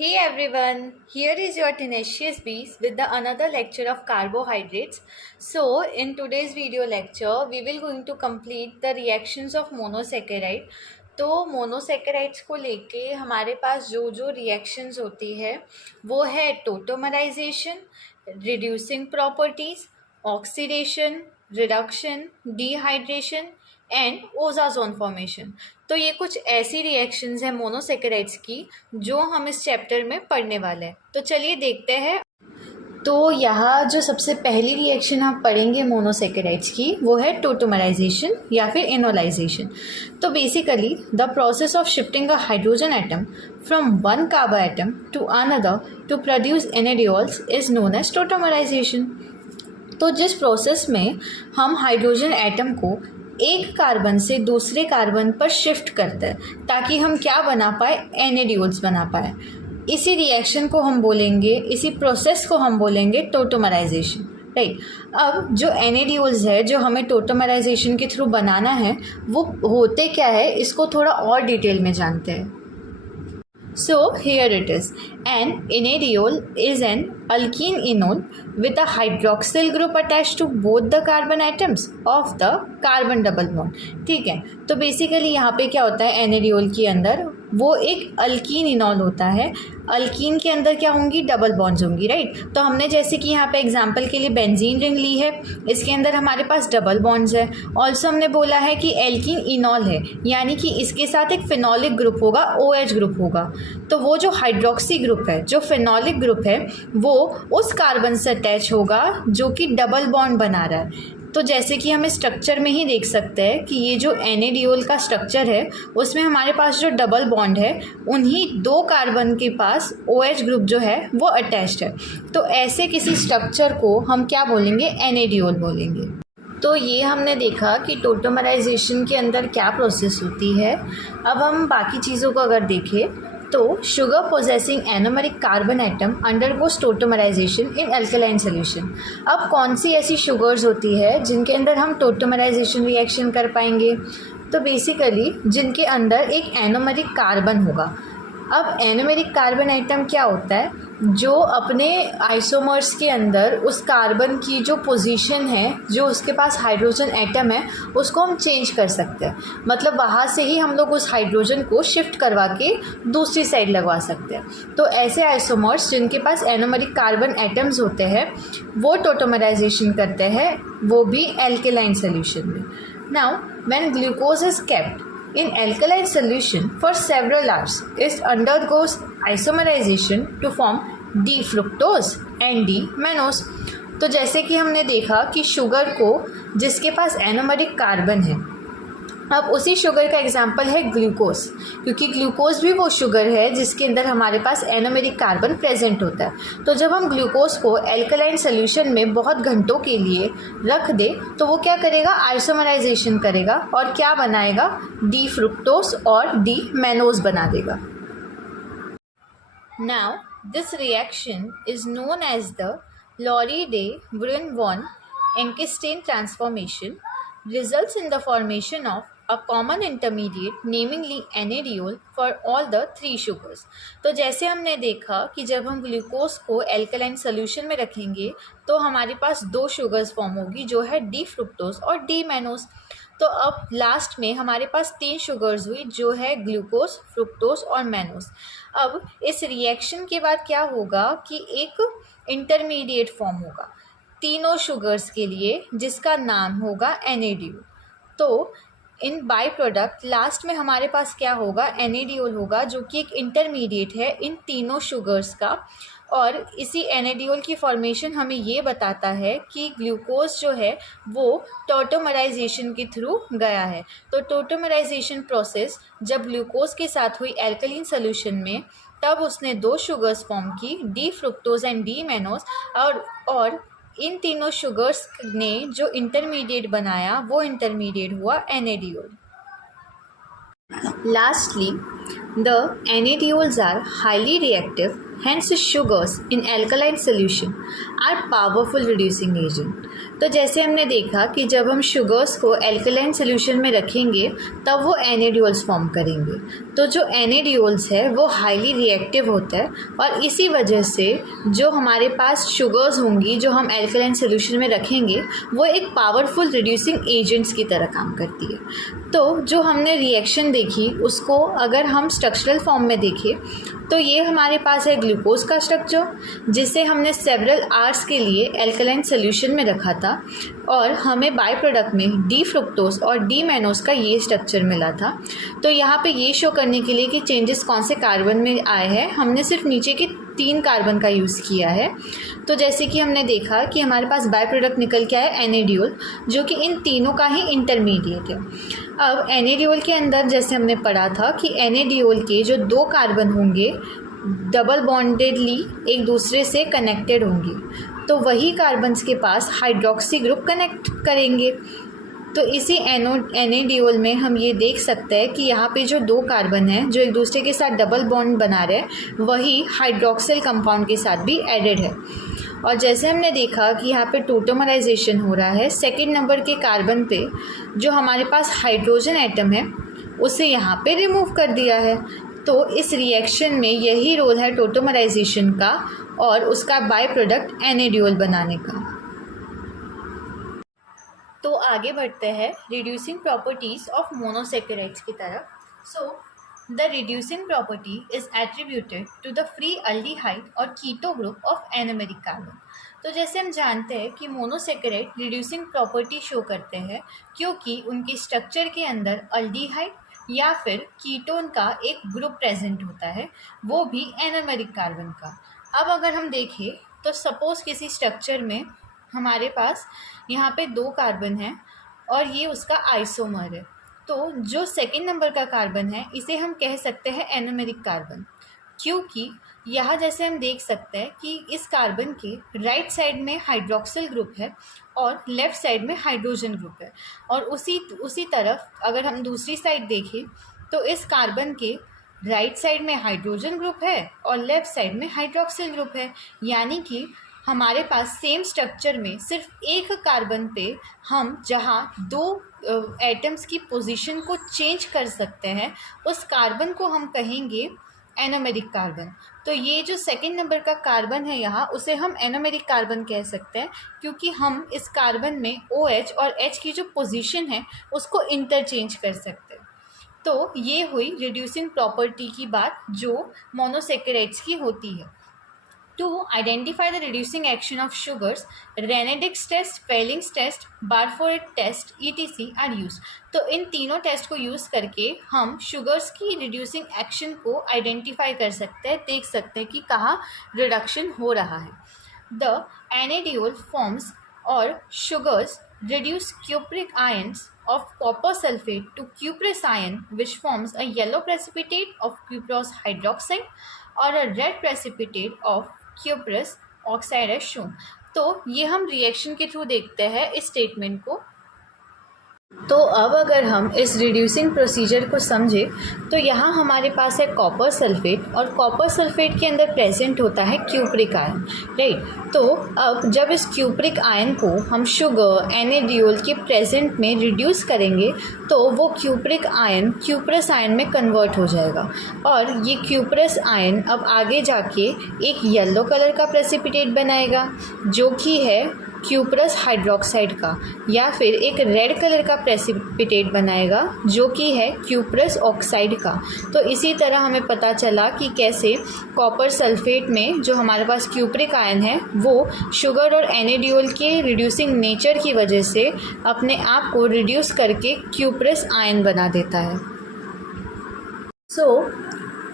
Hey everyone, here is your tenacious beast with the another lecture of carbohydrates. So in today's video lecture, we will going to complete the reactions of monosaccharide. तो monosaccharides को लेके हमारे पास जो जो reactions होती है वो है tautomerization, reducing properties, oxidation, reduction, dehydration and osazone formation. तो ये कुछ ऐसी रिएक्शंस हैं मोनोसेकेराइड्स की जो हम इस चैप्टर में पढ़ने वाले हैं। तो चलिए देखते हैं। तो यहाँ जो सबसे पहली रिएक्शन हम पढ़ेंगे मोनोसेकेराइड्स की वो है टोटोमराइजेशन या फिर इनोलाइजेशन। तो basically the process of shifting a hydrogen atom from one carbon atom to another to produce enediols is known as tautomerization. तो जिस प्रोसेस में हम हाइड्रोजन एटम को एक कार्बन से दूसरे कार्बन पर शिफ्ट करते हैं ताकि हम क्या बना पाए, एनएडीओल्स बना पाए, इसी रिएक्शन को हम बोलेंगे, इसी प्रोसेस को हम बोलेंगे टोटोमराइजेशन। राइट। अब जो एनएडीओल्स है जो हमें टोटोमराइजेशन के थ्रू बनाना है वो होते क्या है, इसको थोड़ा और डिटेल में जानते हैं। So here it is. An enediol is an alkene enol with a hydroxyl group attached to both the carbon atoms of the carbon double bond. ठीक है, तो बेसिकली यहाँ पे क्या होता है, एनेडियोल के अंदर वो एक अल्कीन इनॉल होता है। अल्कीन के अंदर क्या होंगी, डबल बॉन्ड्स होंगी। राइट। तो हमने जैसे कि यहाँ पे एग्जांपल के लिए बेंजीन रिंग ली है, इसके अंदर हमारे पास डबल बॉन्ड्स है। ऑल्सो हमने बोला है कि एल्कीन इनॉल है, यानी कि इसके साथ एक फिनॉलिक ग्रुप होगा, OH ग्रुप होगा। तो वो जो हाइड्रोक्सी ग्रुप है, जो फिनॉलिक ग्रुप है, वो उस कार्बन से अटैच होगा जो कि डबल बॉन्ड बना रहा है। तो जैसे कि हम स्ट्रक्चर में ही देख सकते हैं कि ये जो एनएडीओल का स्ट्रक्चर है उसमें हमारे पास जो डबल बॉन्ड है उन्हीं दो कार्बन के पास OH ग्रुप जो है वो अटैच्ड है। तो ऐसे किसी स्ट्रक्चर को हम क्या बोलेंगे, एनएडीओल बोलेंगे। तो ये हमने देखा कि टोटोमराइजेशन के अंदर क्या प्रोसेस होती है। अब हम बाकी चीज़ों को अगर देखें तो sugar possessing anomeric carbon atom undergoes tautomerisation in alkaline solution. अब कौन सी ऐसी शुगर्स होती है जिनके अंदर हम टोटोमराइजेशन रिएक्शन कर पाएंगे, तो बेसिकली जिनके अंदर एक एनोमेरिक कार्बन होगा। अब एनोमेरिक कार्बन एटम क्या होता है, जो अपने आइसोमर्स के अंदर उस कार्बन की जो पोजीशन है, जो उसके पास हाइड्रोजन एटम है, उसको हम चेंज कर सकते हैं। मतलब वहाँ से ही हम लोग उस हाइड्रोजन को शिफ्ट करवा के दूसरी साइड लगवा सकते हैं। तो ऐसे आइसोमर्स जिनके पास एनोमेरिक कार्बन एटम्स होते हैं वो टोटोमराइजेशन करते हैं, वो भी एल्केलाइन सोल्यूशन में। Now when glucose is kept in alkaline solution for several hours, it undergoes isomerization to form D-fructose and D-mannose। तो जैसे कि हमने देखा कि शुगर को जिसके पास एनोमेरिक कार्बन है, अब उसी शुगर का एग्जाम्पल है ग्लूकोज, क्योंकि ग्लूकोज भी वो शुगर है जिसके अंदर हमारे पास एनोमेरिक कार्बन प्रेजेंट होता है। तो जब हम ग्लूकोज को एल्कलाइन सोल्यूशन में बहुत घंटों के लिए रख दे तो वो क्या करेगा, आइसोमराइजेशन करेगा और क्या बनाएगा, डी फ्रुक्टोज और डी मैनोज बना देगा। Now this reaction is known as the Loride-Bruun-von Enkstein transformation, results in the formation of a common intermediate namely NaDiol for all the three sugars। तो जैसे हमने देखा कि जब हम ग्लूकोज को एल्कलाइन सोल्यूशन में रखेंगे तो हमारे पास दो शुगर्स फॉर्म होगी, जो है डी फ्रुक्टोज और डी मैनोज। तो अब लास्ट में हमारे पास तीन शुगर्स हुई, जो है ग्लूकोज, फ्रुक्टोज और मैनोज। अब इस रिएक्शन के बाद क्या होगा कि एक इंटरमीडिएट फॉर्म होगा तीनों शुगर्स के लिए, जिसका नाम होगा एनएडीओ। तो इन बाई प्रोडक्ट लास्ट में हमारे पास क्या होगा, एनएडीओल होगा, जो कि एक इंटरमीडिएट है इन तीनों शुगर्स का। और इसी एनएडीओल की फॉर्मेशन हमें ये बताता है कि ग्लूकोज जो है वो टोटोमराइजेशन के थ्रू गया है। तो टोटोमराइजेशन प्रोसेस जब ग्लूकोज के साथ हुई एल्कलीन सोल्यूशन में, तब उसने दो शुगर्स फॉर्म की, D fructose and D mannose. और इन तीनों शुगर्स ने जो इंटरमीडिएट बनाया वो इंटरमीडिएट हुआ enediol. Lastly The NADOLs are highly reactive, hence sugars in alkaline solution are powerful reducing agent. तो जैसे हमने देखा कि जब हम शुगर्स को एल्कलाइन सोल्यूशन में रखेंगे तब वो NADOLs फॉर्म करेंगे। तो जो NADOLs है वो हाईली रिएक्टिव होता है और इसी वजह से जो हमारे पास शुगर्स होंगी जो हम एल्कलाइन सोल्यूशन में रखेंगे वो एक पावरफुल रिड्यूसिंग एजेंट्स की तरह काम करती है। तो जो हमने रिएक्शन देखी उसको अगर हम स्ट्रक्चरल फॉर्म में देखें तो ये हमारे पास है ग्लूकोज का स्ट्रक्चर जिसे हमने सेवरल आवर्स के लिए एल्कलाइन सोल्यूशन में रखा था और हमें बाय प्रोडक्ट में डी फ्रुक्टोज और डी मैनोज का ये स्ट्रक्चर मिला था। तो यहाँ पे ये शो करने के लिए कि चेंजेस कौन से कार्बन में आए हैं हमने सिर्फ नीचे के 3 कार्बन का यूज़ किया है। तो जैसे कि हमने देखा कि हमारे पास बाय प्रोडक्ट निकल के आया NADOL जो कि इन तीनों का ही इंटरमीडिएट है। अब NADOL के अंदर जैसे हमने पढ़ा था कि NADOL के जो 2 कार्बन होंगे डबल बॉन्डेडली एक दूसरे से कनेक्टेड होंगे, तो वही कार्बन्स के पास हाइड्रोक्सी ग्रुप कनेक्ट करेंगे। तो इसी NADOL में हम ये देख सकते हैं कि यहाँ पे जो 2 कार्बन हैं जो एक दूसरे के साथ डबल बॉन्ड बना रहे हैं वही हाइड्रोक्सिल कंपाउंड के साथ भी एडेड है। और जैसे हमने देखा कि यहाँ पे टोटोमराइजेशन हो रहा है, सेकंड नंबर के कार्बन पे जो हमारे पास हाइड्रोजन एटम है उसे यहाँ पे रिमूव कर दिया है। तो इस रिएक्शन में यही रोल है टोटोमराइजेशन का और उसका बाय प्रोडक्ट NADOL बनाने का। तो आगे बढ़ते हैं रिड्यूसिंग प्रॉपर्टीज़ ऑफ मोनोसेकेराइड्स की तरफ। So the reducing property is attributed to the free aldehyde और keto group of anomeric carbon. तो जैसे हम जानते हैं कि मोनोसेकेराइड रिड्यूसिंग प्रॉपर्टी शो करते हैं क्योंकि उनके स्ट्रक्चर के अंदर अल्डिहाइड या फिर कीटोन का एक ग्रुप प्रेजेंट होता है, वो भी एनोमेरिक कार्बन का। अब अगर हम देखें तो सपोज़ किसी स्ट्रक्चर में हमारे पास यहाँ पे 2 कार्बन हैं और ये उसका आइसोमर है, तो जो सेकंड नंबर का कार्बन है इसे हम कह सकते हैं एनोमेरिक कार्बन, क्योंकि यहाँ जैसे हम देख सकते हैं कि इस कार्बन के राइट साइड में हाइड्रोक्सिल ग्रुप है और लेफ़्ट साइड में हाइड्रोजन ग्रुप है। और उसी तरफ अगर हम दूसरी साइड देखें तो इस कार्बन के राइट साइड में हाइड्रोजन ग्रुप है और लेफ़्ट साइड में हाइड्रोक्सिल ग्रुप है, यानी कि हमारे पास सेम स्ट्रक्चर में सिर्फ एक कार्बन पे हम जहाँ 2 एटम्स की पोजीशन को चेंज कर सकते हैं उस कार्बन को हम कहेंगे एनोमेरिक कार्बन। तो ये जो सेकंड नंबर का कार्बन है यहाँ उसे हम एनोमेरिक कार्बन कह सकते हैं क्योंकि हम इस कार्बन में OH और H की जो पोजीशन है उसको इंटरचेंज कर सकते हैं। तो ये हुई रिड्यूसिंग प्रॉपर्टी की बात जो मोनोसेकेराइड्स की होती है। To identify the reducing action of sugars, Renedix test, Fehling's test, Barfoed test, etc. are used. तो इन तीनों टेस्ट को यूज़ करके हम शुगर्स की रिड्यूसिंग एक्शन को आइडेंटिफाई कर सकते हैं, देख सकते हैं कि कहाँ रिडक्शन हो रहा है। The NADOL forms और sugars reduce cupric ions of copper sulfate to cuprous ion which forms a yellow precipitate of cuprous hydroxide और a red precipitate of cuprous oxide है शोन। तो ये हम रिएक्शन के थ्रू देखते हैं इस स्टेटमेंट को। तो अब अगर हम इस रिड्यूसिंग प्रोसीजर को समझें तो यहाँ हमारे पास है कॉपर सल्फेट और कॉपर सल्फेट के अंदर प्रेजेंट होता है क्यूप्रिक आयन, राइट। तो अब जब इस क्यूप्रिक आयन को हम शुगर NADOL के प्रेजेंट में रिड्यूस करेंगे तो वो क्यूप्रिक आयन क्यूप्रस आयन में कन्वर्ट हो जाएगा और ये क्यूप्रस आयन अब आगे जाके एक येलो कलर का प्रेसिपिटेट बनाएगा जो कि है क्यूप्रस हाइड्रोक्साइड का, या फिर एक रेड कलर का प्रेसिपिटेट बनाएगा जो कि है क्यूप्रस ऑक्साइड का। तो इसी तरह हमें पता चला कि कैसे कॉपर सल्फेट में जो हमारे पास क्यूप्रिक आयन है वो शुगर और NADOL के रिड्यूसिंग नेचर की वजह से अपने आप को रिड्यूस करके क्यूप्रस आयन बना देता है।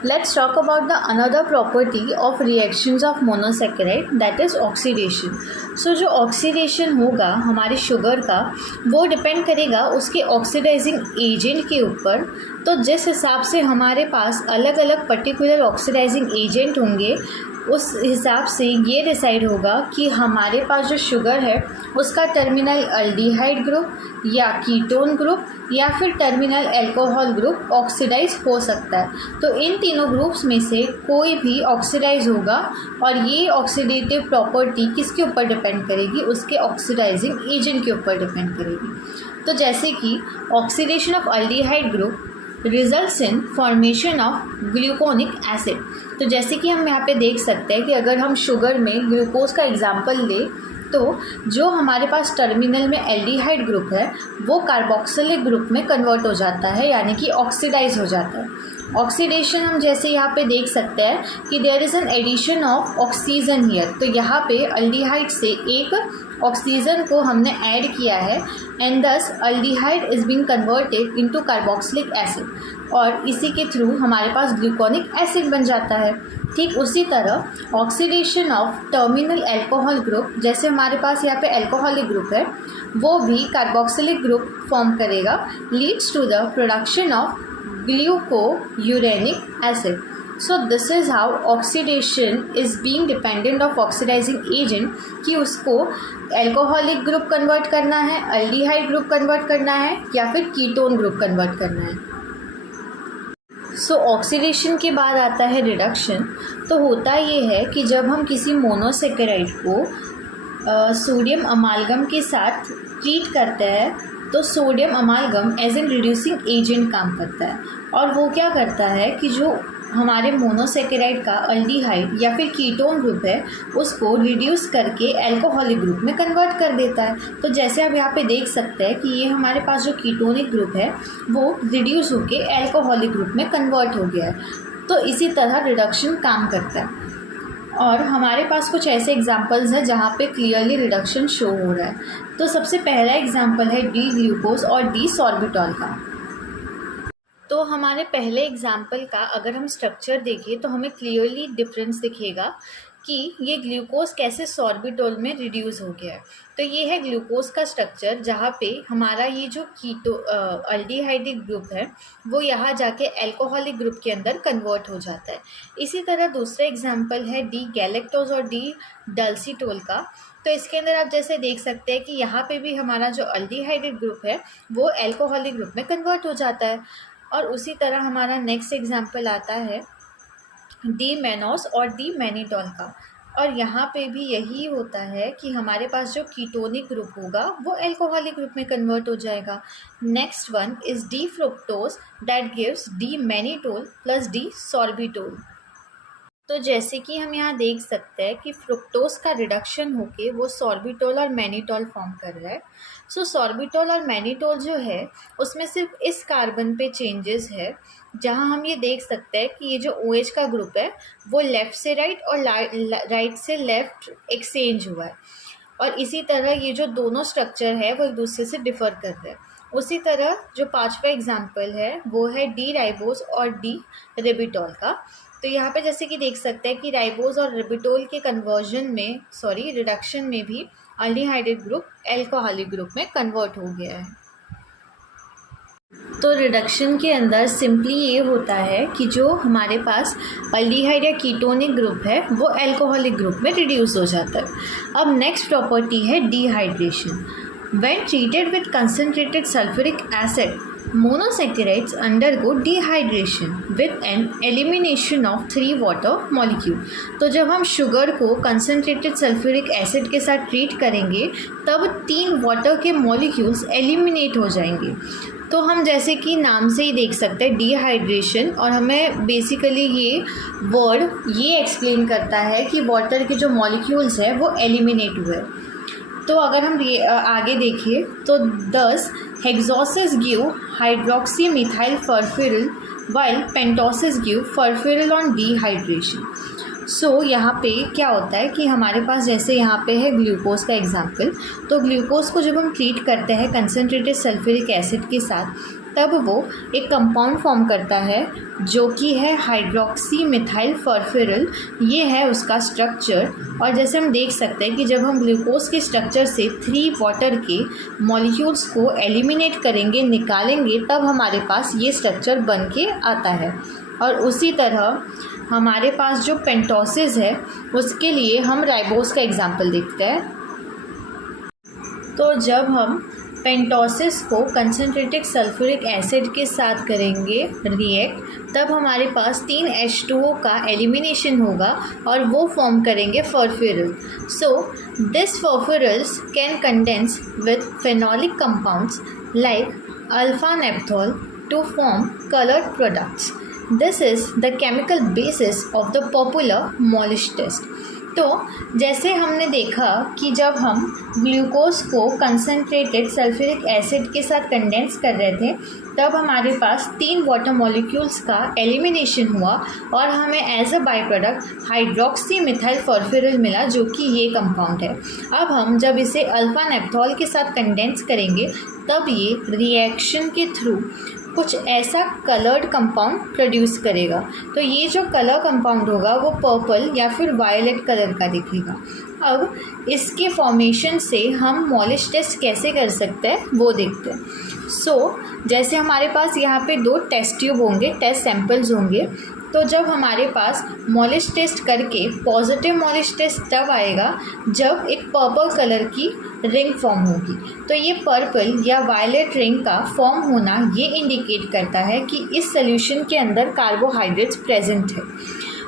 Let's talk about the another property of reactions of monosaccharide, that is oxidation. So जो ऑक्सीडेशन होगा हमारे शुगर का वो डिपेंड करेगा उसके ऑक्सीडाइजिंग एजेंट के ऊपर तो जिस हिसाब से हमारे पास अलग अलग पर्टिकुलर ऑक्सीडाइजिंग एजेंट होंगे, उस हिसाब से ये डिसाइड होगा कि हमारे पास जो शुगर है उसका टर्मिनल अल्डिहाइड ग्रुप या कीटोन ग्रुप या फिर टर्मिनल अल्कोहल ग्रुप ऑक्सीडाइज हो सकता है। तो इन तीनों ग्रुप्स में से कोई भी ऑक्सीडाइज होगा, और ये ऑक्सीडेटिव प्रॉपर्टी किसके ऊपर डिपेंड करेगी? उसके ऑक्सीडाइजिंग एजेंट के ऊपर डिपेंड करेगी। तो जैसे कि oxidation of aldehyde group results in formation of gluconic acid. तो जैसे कि हम यहाँ पे देख सकते हैं कि अगर हम शुगर में ग्लूकोज का एग्जाम्पल लें, तो जो हमारे पास टर्मिनल में एल्डिहाइड ग्रुप है वो कार्बोक्सिलिक ग्रुप में कन्वर्ट हो जाता है, यानी कि ऑक्सीडाइज हो जाता है। ऑक्सीडेशन हम जैसे यहाँ पे देख सकते हैं कि there is an addition of oxygen here. तो यहाँ पे अल्डिहाइड से एक ऑक्सीजन को हमने ऐड किया है, एंड दस aldehyde is being converted into carboxylic acid, और इसी के थ्रू हमारे पास ग्लूकोनिक एसिड बन जाता है। ठीक उसी तरह oxidation of terminal alcohol group, जैसे हमारे पास यहाँ पे अल्कोहलिक ग्रुप है वो भी कार्बोक्सिलिक ग्रुप फॉर्म करेगा, leads to the production of glucouronic acid. So this is how oxidation is being dependent of oxidizing agent कि उसको अल्कोहलिक ग्रुप कन्वर्ट करना है, अल्डिहाइड ग्रुप कन्वर्ट करना है या फिर कीटोन ग्रुप कन्वर्ट करना है। सो ऑक्सीडेशन के बाद आता है रिडक्शन। तो होता ये है कि जब हम किसी मोनोसेकेराइड को सोडियम अमालगम के साथ ट्रीट करते हैं तो sodium amalgam as an reducing agent काम करता है, और वो क्या करता है कि जो हमारे मोनोसेकेराइड का अल्डिहाइड या फिर कीटोन ग्रुप है उसको रिड्यूस करके अल्कोहलिक ग्रुप में कन्वर्ट कर देता है। तो जैसे आप यहाँ पे देख सकते हैं कि ये हमारे पास जो कीटोनिक ग्रुप है वो रिड्यूस होके अल्कोहलिक ग्रुप में कन्वर्ट हो गया है। तो इसी तरह रिडक्शन काम करता है, और हमारे पास कुछ ऐसे एग्जांपल्स हैं जहाँ पे क्लियरली रिडक्शन शो हो रहा है। तो सबसे पहला एग्जांपल है डी ग्लूकोज और डी सॉर्बिटॉल का। तो हमारे पहले एग्जांपल का अगर हम स्ट्रक्चर देखें तो हमें क्लियरली डिफरेंस दिखेगा कि ये ग्लूकोज कैसे सॉर्बिटॉल में रिड्यूस हो गया है। तो ये है ग्लूकोज का स्ट्रक्चर, जहाँ पे हमारा ये जो अल्डिहाइडिक ग्रुप है वो यहाँ जाके अल्कोहलिक ग्रुप के अंदर कन्वर्ट हो जाता है। इसी तरह दूसरा एग्जांपल है डी गैलेक्टोज और डी डल्सिटोल का। तो इसके अंदर आप जैसे देख सकते हैं कि यहाँ पे भी हमारा जो अल्डिहाइडिक ग्रुप है वो अल्कोहलिक ग्रुप में कन्वर्ट हो जाता है। और उसी तरह हमारा नेक्स्ट एग्जांपल आता है डी मैनोस और डी मैनिटॉल का, और यहाँ पे भी यही होता है कि हमारे पास जो कीटोनिक ग्रुप होगा वो अल्कोहलिक ग्रुप में कन्वर्ट हो जाएगा। Next one is D fructose that gives D mannitol plus D sorbitol. तो जैसे कि हम यहाँ देख सकते हैं कि फ्रुक्टोज का रिडक्शन होके वो सॉर्बिटोल और मैनिटोल फॉर्म कर रहा है। सो सॉर्बिटोल और मैनिटोल जो है उसमें सिर्फ इस कार्बन पे चेंजेस है, जहाँ हम ये देख सकते हैं कि ये जो OH का ग्रुप है वो लेफ़्ट से राइट और राइट से लेफ़्ट एक्सचेंज हुआ है, और इसी तरह ये जो दोनों स्ट्रक्चर है वो एक दूसरे से डिफ़र कर रहे हैं। उसी तरह जो पांचवा एग्जाम्पल है वो है डी राइबोज और डी रिबिटोल का। तो यहाँ पे जैसे कि देख सकते हैं कि राइबोज और रिबिटोल के रिडक्शन में भी अल्डिहाइडिक ग्रुप अल्कोहलिक ग्रुप में कन्वर्ट हो गया है। तो रिडक्शन के अंदर सिंपली ये होता है कि जो हमारे पास अल्डिहाइड या कीटोनिक ग्रुप है वो अल्कोहलिक ग्रुप में रिड्यूस हो जाता है। अब नेक्स्ट प्रॉपर्टी है dehydration. When treated with concentrated sulphuric acid, monosaccharides undergo dehydration with an elimination of 3 water molecule। तो जब हम शुगर को कंसनट्रेटेड सल्फ्यूरिक एसिड के साथ ट्रीट करेंगे तब 3 वाटर के मॉलिक्यूल्स एलिमिनेट हो जाएंगे। तो हम जैसे कि नाम से ही देख सकते हैं डिहाइड्रेशन, और हमें बेसिकली ये वर्ड ये एक्सप्लेन करता है कि वाटर के जो मॉलिक्यूल्स हैं वो एलिमिनेट हुए। तो अगर हम आगे देखिए तो 10 hexoses give hydroxy methyl furfural while pentoses give furfural on dehydration. So यहाँ पे क्या होता है कि हमारे पास जैसे यहाँ पे है ग्लूकोज का एग्जाम्पल। तो ग्लूकोज को जब हम ट्रीट करते हैं कंसनट्रेटेड सल्फ्यूरिक एसिड के साथ तब वो एक कंपाउंड फॉर्म करता है जो कि है हाइड्रोक्सी मिथाइल फॉस्फोरिल। ये है उसका स्ट्रक्चर। और जैसे हम देख सकते हैं कि जब हम ग्लूकोज के स्ट्रक्चर से 3 वाटर के मॉलिक्यूल्स को एलिमिनेट करेंगे, निकालेंगे, तब हमारे पास ये स्ट्रक्चर बन के आता है। और उसी तरह हमारे पास जो पेंटोसिस है उसके लिए हम राइबोस का एग्जाम्पल देखते हैं। तो जब हम पेंटोसिस को कंसनट्रेटेड सल्फ्यूरिक एसिड के साथ करेंगे रिएक्ट, तब हमारे पास 3 H2O का एलिमिनेशन होगा और वो फॉर्म करेंगे phosphoryl. So this phosphoryls can condense with phenolic compounds like alpha naphthol to form coloured products. This is the chemical basis of the popular Molisch test. तो जैसे हमने देखा कि जब हम ग्लूकोज को कंसनट्रेटेड सल्फ्यूरिक एसिड के साथ कंडेंस कर रहे थे, तब हमारे पास 3 वाटर मॉलिक्यूल्स का एलिमिनेशन हुआ और हमें as a by product hydroxy methyl phosphoryl मिला, जो कि ये कंपाउंड है। अब हम जब इसे अल्फा नेप्थोल के साथ कंडेंस करेंगे, तब ये रिएक्शन के थ्रू कुछ ऐसा कलर्ड कंपाउंड प्रोड्यूस करेगा। तो ये जो कलर कंपाउंड होगा वो पर्पल या फिर वायलेट कलर का दिखेगा। अब इसके फॉर्मेशन से हम मॉलिश टेस्ट कैसे कर सकते हैं वो देखते हैं। जैसे हमारे पास यहाँ पे 2 टेस्ट ट्यूब होंगे, टेस्ट सैंपल्स होंगे। तो जब हमारे पास मॉलिश टेस्ट करके पॉजिटिव मॉलिश टेस्ट तब आएगा जब एक पर्पल कलर की रिंग फॉर्म होगी। तो ये पर्पल या वायलेट रिंग का फॉर्म होना ये इंडिकेट करता है कि इस सोल्यूशन के अंदर कार्बोहाइड्रेट्स प्रेजेंट है।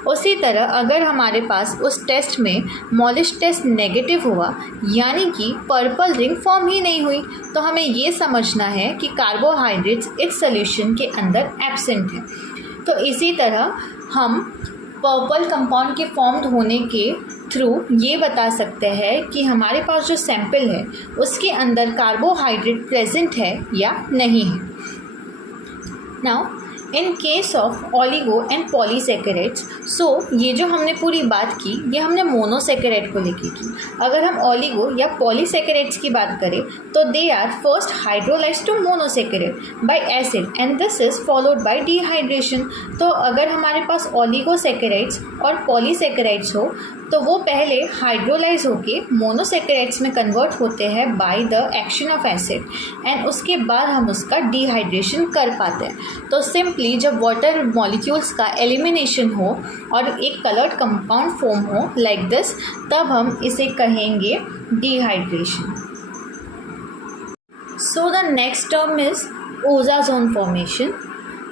उसी तरह अगर हमारे पास उस टेस्ट में मॉलिश टेस्ट नेगेटिव हुआ, यानी कि पर्पल रिंग फॉर्म ही नहीं हुई, तो हमें ये समझना है कि कार्बोहाइड्रेट्स इस सोल्यूशन के अंदर एब्सेंट है। तो इसी तरह हम पर्पल कंपाउंड के फॉर्म्ड होने के थ्रू ये बता सकते हैं कि हमारे पास जो सैंपल है उसके अंदर कार्बोहाइड्रेट प्रेजेंट है या नहीं है। Now in case of oligo and polysaccharides, ये जो हमने पूरी बात की ये हमने मोनोसेकेराइड को लेके की। अगर हम ओलिगो या पॉलीसेकेराइड्स की बात करें तो they are first hydrolysed to monosaccharide by acid and this is followed by dehydration. तो अगर हमारे पास ओलिगोसेकेराइड्स और पॉलीसेकेराइड्स हो तो वो पहले हाइड्रोलाइज होके मोनोसेकेराइड्स में कन्वर्ट होते हैं by the action of acid and उसके बाद हम उसका डिहाइड्रेशन कर पाते हैं। तो सिंपली जब वाटर मॉलिक्यूल्स का एलिमिनेशन हो और एक कलर्ड कंपाउंड फॉर्म हो लाइक दिस, तब हम इसे कहेंगे dehydration. So the next term is osazone formation.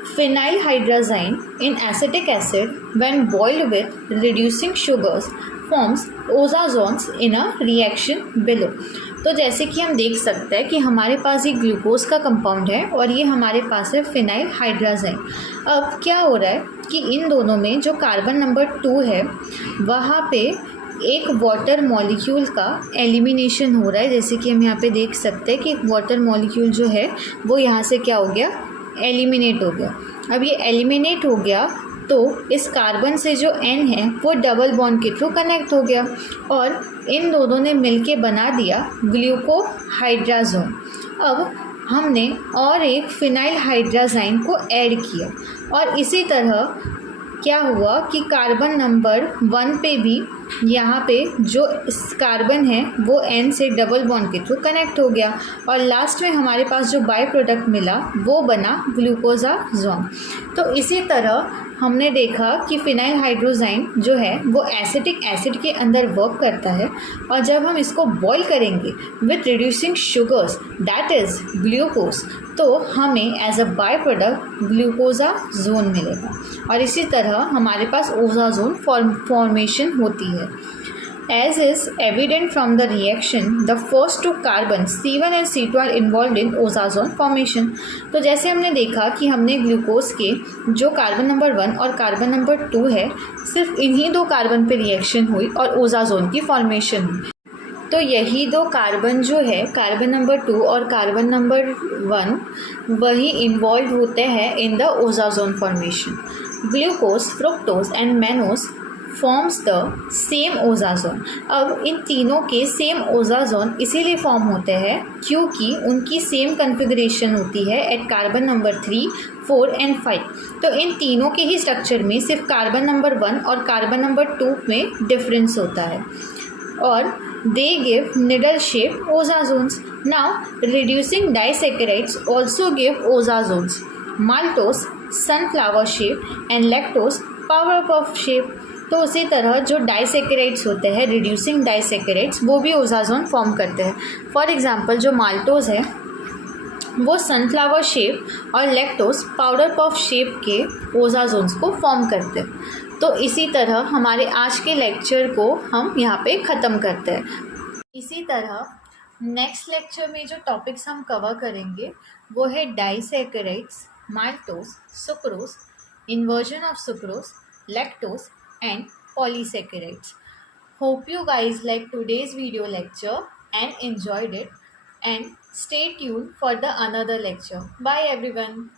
Phenylhydrazine in acetic acid when boiled with reducing sugars forms ozazones in a reaction below. तो जैसे कि हम देख सकते हैं कि हमारे पास ये ग्लूकोज का कंपाउंड है और ये हमारे पास है फिनाइलहाइड्राजाइन। अब क्या हो रहा है कि इन दोनों में जो कार्बन नंबर 2 है वहाँ पे एक वाटर मॉलिक्यूल का एलिमिनेशन हो रहा है। जैसे कि हम यहाँ पे देख सकते हैं कि एक वाटर मॉलिक्यूल जो है वो यहाँ से क्या हो गया, एलिमिनेट हो गया। अब ये एलिमिनेट हो गया तो इस कार्बन से जो N है वो डबल बॉन्ड के थ्रू कनेक्ट हो गया और इन दोनों ने मिलके बना दिया ग्लूकोहाइड्राजोन। अब हमने और एक फिनाइलहाइड्राजाइन को ऐड किया और इसी तरह क्या हुआ कि कार्बन नंबर 1 पे भी यहाँ पे जो कार्बन है वो N से डबल बॉन्ड के थ्रू कनेक्ट हो गया और लास्ट में हमारे पास जो बाई प्रोडक्ट मिला वो बना ग्लूकोजाजोन। तो इसी तरह हमने देखा कि फिनाइलहाइड्रोजाइन जो है वो एसिटिक एसिड के अंदर वर्क करता है और जब हम इसको बॉईल करेंगे with reducing sugars that is glucose, तो हमें एज अ बाई प्रोडक्ट ग्लूकोजाजोन मिलेगा और इसी तरह हमारे पास ओजाजोन फॉर्मेशन होती है। As is evident from the reaction, the first two carbons C1 and C2 are involved in ozazone formation. तो जैसे हमने देखा कि हमने ग्लूकोज के जो कार्बन नंबर 1 और कार्बन नंबर 2 है सिर्फ इन्हीं 2 कार्बन पे रिएक्शन हुई और ओजाजोन की फॉर्मेशन हुई। तो यही 2 कार्बन जो है कार्बन नंबर 2 और कार्बन नंबर 1 वही इन्वॉल्व होते हैं in the osazone formation. Glucose, fructose and mannose forms the same osazone. अब इन तीनों के सेम ओजाजोन इसीलिए फॉर्म होते हैं क्योंकि उनकी सेम कन्फिगरेशन होती है एट कार्बन नंबर 3, 4 एंड 5। तो इन तीनों के ही स्ट्रक्चर में सिर्फ कार्बन नंबर 1 और कार्बन नंबर 2 में डिफरेंस होता है और they give needle shaped ozazones. Now reducing disaccharides also give ozazones. Maltose sunflower shaped and lactose power puff shaped. तो उसी तरह जो डाइसेकेराइड्स होते हैं रिड्यूसिंग डाइसेकेराइड्स वो भी ओजाजोन फॉर्म करते हैं। फॉर एग्जांपल जो माल्टोज है वो सनफ्लावर शेप और लैक्टोज पाउडर पफ शेप के ओजाजोन्स को फॉर्म करते हैं। तो इसी तरह हमारे आज के लेक्चर को हम यहाँ पे ख़त्म करते हैं। इसी तरह नेक्स्ट लेक्चर में जो टॉपिक्स हम कवर करेंगे वो है disaccharides, maltose, sucrose, inversion of sucrose, lactose and polysaccharides. Hope you guys like today's video lecture and enjoyed it, and stay tuned for the another lecture. Bye everyone.